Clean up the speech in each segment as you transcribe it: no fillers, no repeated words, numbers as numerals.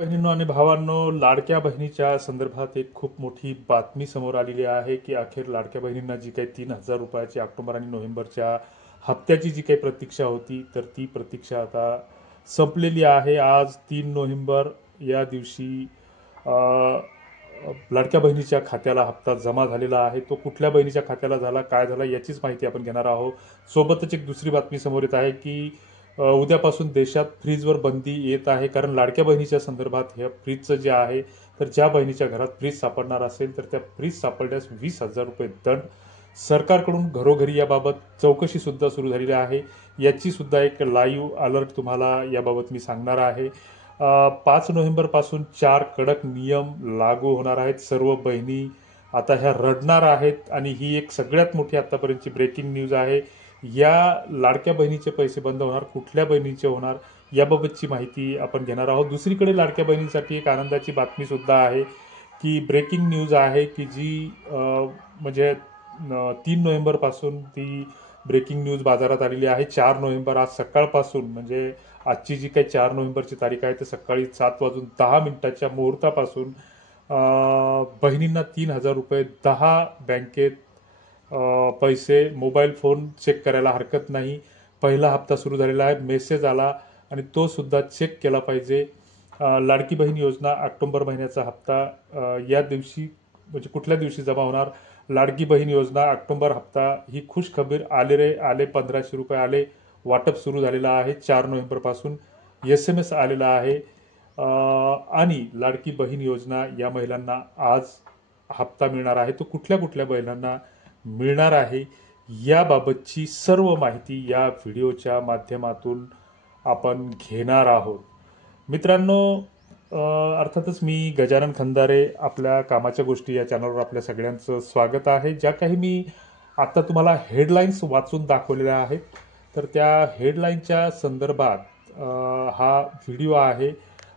बहिणींनो आणि भावांनो, लाडक्या बहिणीच्या संदर्भात एक खूप मोठी बातमी समोर आलेली आहे की अखेर लाडक्या बहिणींना जी काही 3,000 रुपयाची ऑक्टोबर आणि नोव्हेंबरच्या हप्त्याची जी काही प्रतीक्षा होती तर ती प्रतीक्षा आता संपलेली आहे. आज 3 नोव्हेंबर या दिवशी अ, लाडक्या बहिणीच्या खात्याला हप्ता जमा झालेला आहे. तो कुठल्या बहिणीच्या खात्याला झाला, काय झाला याचीच माहिती आपण घेणार आहोत. सोबतच एक दुसरी बातमी समोर येत आहे की उद्यापासून देशात फ्रीजवर बंदी येत आहे, कारण लाडक्या बहिणीच्या संदर्भात ह्या फ्रीजचं जे आहे तर ज्या बहिणीच्या घरात फ्रीज सापडणार असेल तर त्या फ्रीज सापडल्यास 20,000 रुपये दंड. सरकारकडून घरोघरी याबाबत चौकशी सुद्धा सुरू झालेली आहे. याची सुद्धा एक लाईव्ह अलर्ट तुम्हाला याबाबत मी सांगणार आहे. 5 नोव्हेंबर पासून 4 कडक नियम लागू होणार आहेत. सर्व बहिणी आता ह्या रडणार आहेत आणि ही एक सगळ्यात मोठी आतापर्यंतची ब्रेकिंग न्यूज आहे. या लाडक्या बहिणीचे पैसे बंद होणार, कुठल्या बहिणीचे होणार याबाबतची माहिती आपण घेणार आहोत. दुसरीकडे लाडक्या बहिणींसाठी एक आनंदाची बातमी सुद्धा आहे की ब्रेकिंग न्यूज आहे की जी म्हणजे 3 नोव्हेंबर पासून ती ब्रेकिंग न्यूज बाजारात आलेली आहे. 4 नोव्हेंबर आज सकाळपासून, म्हणजे आजची जी काही 4 नोव्हेंबरची तारीख आहे, तर सकाळी 7:10 मुहूर्तापासून बहिणींना 3,000 रुपये 10 बँकेत पैसे मोबाईल फोन चेक करायला हरकत नाही. पहिला हप्ता सुरू झालेला आहे, मेसेज आला आणि तो सुद्धा चेक केला पाहिजे. लाडकी बहीण योजना ऑक्टोबर महिन्याचा हप्ता या दिवशी, म्हणजे कुठल्या दिवशी जमा होणार. लाडकी बहीण योजना ऑक्टोबर हप्ता ही खुश खबर आले रे आले. 1,500 रुपये आले. वाटप सुरू झालेलं आहे. 4 नोव्हेंबर पासून SMS आलेला आहे. आणि लाडकी बहीण योजना या महिलांना आज हप्ता मिळणार आहे. तो कुठल्या कुठल्या महिलांना मिळणार आहे याबाबतची सर्व माहिती या व्हिडिओच्या माध्यमातून आपण घेणार आहोत. मित्रांनो, अर्थातच मी गजानन खंदारे, आपल्या कामाच्या गोष्टी या चॅनलवर आपल्या सगळ्यांचं स्वागत आहे. ज्या काही मी आता तुम्हाला हेडलाईन्स वाचून दाखवलेल्या आहेत तर त्या हेडलाईनच्या संदर्भात हा व्हिडिओ आहे.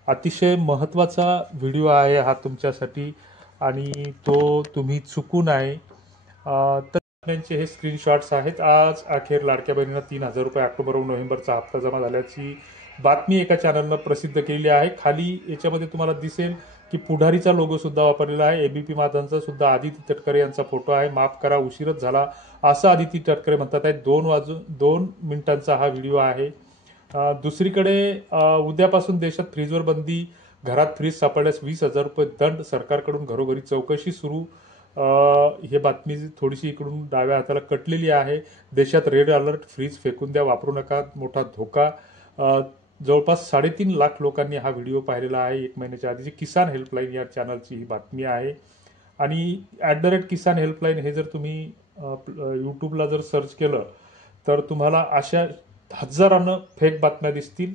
अतिशय महत्त्वाचा व्हिडिओ आहे हा तुमच्यासाठी आणि तो तुम्ही चुकू नये. तर त्यांचे हे स्क्रीनशॉट्स आहेत. आज अखेर लाडक्या बहिणींना 3,000 रुपये ऑक्टोबर व नोव्हेंबरचा हप्ता जमा झाल्याची बातमी एका चॅनलनं प्रसिद्ध केलेली आहे. खाली याच्यामध्ये तुम्हाला दिसेल की पुढारीचा लोगो सुद्धा वापरलेला आहे. ABP माझांचा सुद्धा आदिती तटकरे यांचा फोटो आहे. माफ करा, उशीरच झाला असं आदिती तटकरे म्हणतात आहे. 2 मिनिटांचा हा व्हिडिओ आहे. दुसरीकडे उद्यापासून देशात फ्रीजवर बंदी, घरात फ्रीज सापडल्यास 20,000 रुपये दंड, सरकारकडून घरोघरी चौकशी सुरू. ही बातमी थोडीशी इकडून डाव्या हाताला कटलेली आहे. देशात रेड अलर्ट, फ्रीज फेकून द्या, वापरू नका, मोठा धोका. जवळपास 3.5 लाख लोकांनी हा व्हिडिओ पाहिलेला आहे. 1 महिन्याच्या आधीची किसान हेल्पलाईन या चॅनलची ही बातमी आहे. आणि @किसान हेल्पलाईन हे जर तुम्ही यूट्यूबला जर सर्च केलं तर तुम्हाला अशा हजारानं फेक बातम्या दिसतील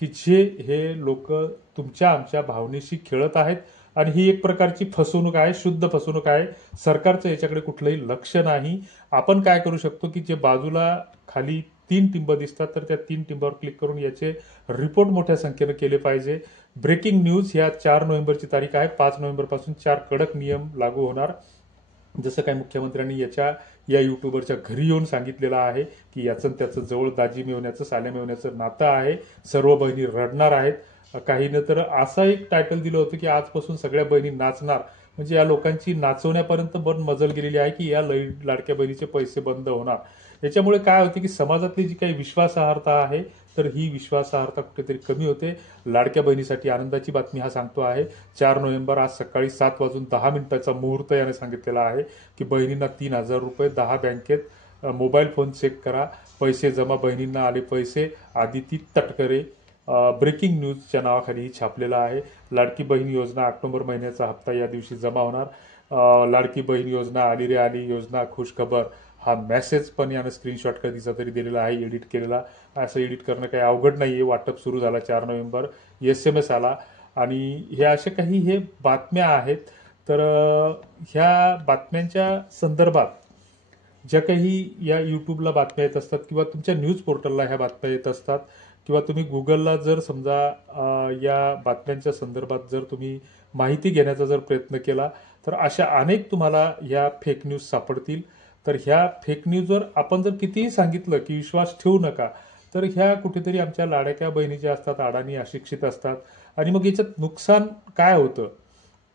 की जे हे लोक तुमच्या आमच्या भावनेशी खेळत आहेत. आणि ही एक प्रकारची फसवणूक आहे, शुद्ध फसवणूक आहे. सरकारचं याच्याकडे कुठलंही लक्ष नाही. आपण काय करू शकतो की जे बाजूला खाली 3 टिंब दिसतात तर त्या 3 टिंबावर क्लिक करून याचे रिपोर्ट मोठ्या संख्येनं केले पाहिजे. ब्रेकिंग न्यूज, ह्या 4 नोव्हेंबरची तारीख आहे. 5 नोव्हेंबर पासून 4 कडक नियम लागू होणार. जसं काय मुख्यमंत्र्यांनी या युट्यूबरच्या घरी येऊन सांगितलेलं आहे की याचं त्याचं जवळ दाजी मिळवण्याचं, साल्या मिळवण्याचं नातं आहे. सर्व बहिणी रडणार आहेत. काहीनं तर असं एक टायटल दिलं होतं की आजपासून सगळ्या बहिणी नाचणार. म्हणजे या लोकांची नाचवण्यापर्यंत मजल गेलेली आहे की या लाडक्या बहिणीचे पैसे बंद होणार. याच्यामुळे काय होते की समाजातली जी काही विश्वासार्हता आहे तर ही विश्वासार्हता कुठेतरी कमी होते. लाडक्या बहिणीसाठी आनंदाची बातमी हा सांगतो आहे. 4 नोव्हेंबर आज सकाळी 7:10 मुहूर्त याने सांगितलेला आहे की बहिणींना 3,000 रुपये 10 बँकेत मोबाईल फोन चेक करा, पैसे जमा, बहिणींना आले पैसे. आदिती तटकरे ब्रेकिंग न्यूजच्या नावाखाली छापलेला आहे. लाडकी बहीण योजना ऑक्टोबर महिन्याचा हप्ता या दिवशी जमा होणार. लाडकी बहीण योजना आली रे आली, योजना खुश खबर, हा मेसेज पण यानं स्क्रीनशॉट कधीचा तरी दिलेला आहे, एडिट केलेला. असं एडिट करणं काही अवघड नाही आहे. वाटप सुरू झाला 4 नोव्हेंबर, SMS आला. आणि हे असे काही हे बातम्या आहेत. तर ह्या बातम्यांच्या संदर्भात ज्या काही या यूट्यूबला बातम्या येत असतात किंवा तुमच्या न्यूज पोर्टलला ह्या बातम्या येत असतात किंवा तुम्ही गुगलला जर समजा या बातम्यांच्या संदर्भात जर तुम्ही माहिती घेण्याचा जर प्रयत्न केला तर अशा अनेक तुम्हाला ह्या फेक न्यूज सापडतील. तर ह्या फेक न्यूजवर आपण जर कितीही सांगितलं की विश्वास ठेवू नका, तर ह्या कुठेतरी आमच्या लाडक्या बहिणी ज्या असतात, अडाणी, अशिक्षित असतात आणि मग याच्यात नुकसान काय होतं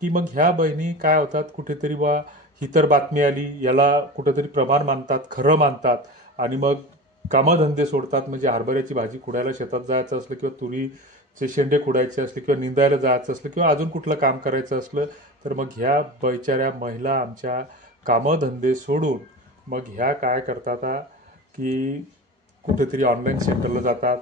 की मग ह्या बहिणी काय होतात, कुठेतरी बा ही तर बातमी आली, याला कुठेतरी प्रमाण मानतात, खरं मानतात आणि मग कामधंदे सोडतात. म्हणजे हरभऱ्याची भाजी खुडायला शेतात जायचं असलं किंवा तुरीचे शेंडे खुडायचे असले किंवा निंदायला जायचं असलं किंवा अजून कुठलं काम करायचं असलं तर मग ह्या बिचाऱ्या महिला आमच्या कामधंदे सोडून मग ह्या काय करतात की कुठेतरी ऑनलाईन सेंटरला जातात,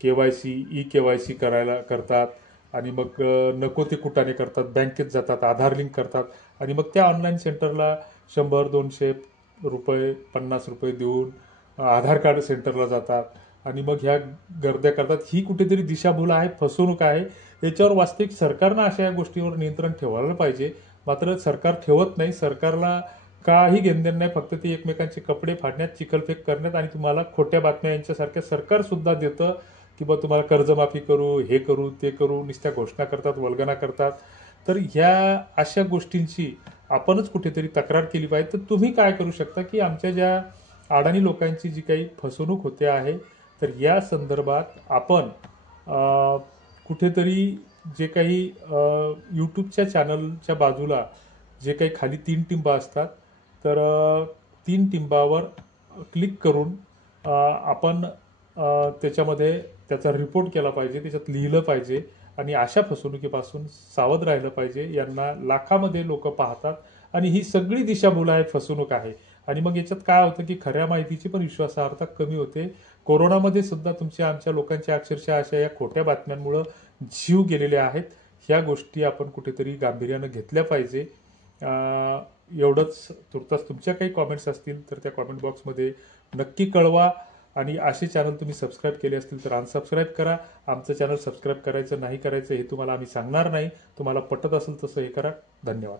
KYC ई-KYC करायला करतात आणि मग नको ते कुटाणे करतात, बँकेत जातात, आधार लिंक करतात आणि मग त्या ऑनलाईन सेंटरला 100-200 रुपये 50 रुपये देऊन आधार कार्ड सेंटरला जातात आणि मग ह्या गर्द्या करतात. ही कुठेतरी दिशाभूल आहे, फसवणूक आहे. याच्यावर वास्तविक सरकारनं अशा या गोष्टीवर नियंत्रण ठेवायला पाहिजे. मात्र सरकार ठेवत नाही. सरकारला काही घेणदेण नाही, फक्त ते एकमेकांचे कपडे फाडण्यात, चिखलफेक करण्यात आणि तुम्हाला खोट्या बातम्या यांच्यासारख्या सरकार सुद्धा देतं की बा तुम्हाला कर्जमाफी करू, हे करू, ते करू, नुसत्या घोषणा करतात, वल्गना करतात. तर ह्या अशा गोष्टींची आपणच कुठेतरी तक्रार केली पाहिजे. तर तुम्ही काय करू शकता की आमच्या ज्या अडाणी लोकांची जी काही फसवणूक होते आहे तर या संदर्भात आपण कुठेतरी जे काही यूट्यूबच्या चॅनलच्या बाजूला जे काही खाली 3 टिंबा असतात तर 3 टिंबावर क्लिक करून आपण त्याच्यामध्ये त्याचा रिपोर्ट केला पाहिजे, त्याच्यात लिहिलं पाहिजे आणि अशा फसवणुकीपासून सावध राहिलं पाहिजे. यांना लाखामध्ये लोक पाहतात आणि ही सगळी दिशाभूल आहे, फसवणूक आहे. आणि मग याच्यात काय होतं की खऱ्या माहितीची पण विश्वासार्हता कमी होते. कोरोनामध्ये सुद्धा आमच्या लोकांच्या अक्षरशः अशा या खोट्या बातम्यांमुळे जीव गेलेले आहेत. ह्या गोष्टी आपण कुठेतरी गांभीर्यानं घेतल्या पाहिजे. एवढंच. तुर्तास तुमच्या काही कॉमेंट्स असतील तर त्या कॉमेंट बॉक्समध्ये नक्की कळवा आणि असे चॅनल तुम्ही सबस्क्राईब केले असतील तर अनसबस्क्राईब करा. आमचं चॅनल सबस्क्राईब करायचं नाही करायचं हे तुम्हाला आम्ही सांगणार नाही. तुम्हाला पटत असेल तसं हे करा. धन्यवाद.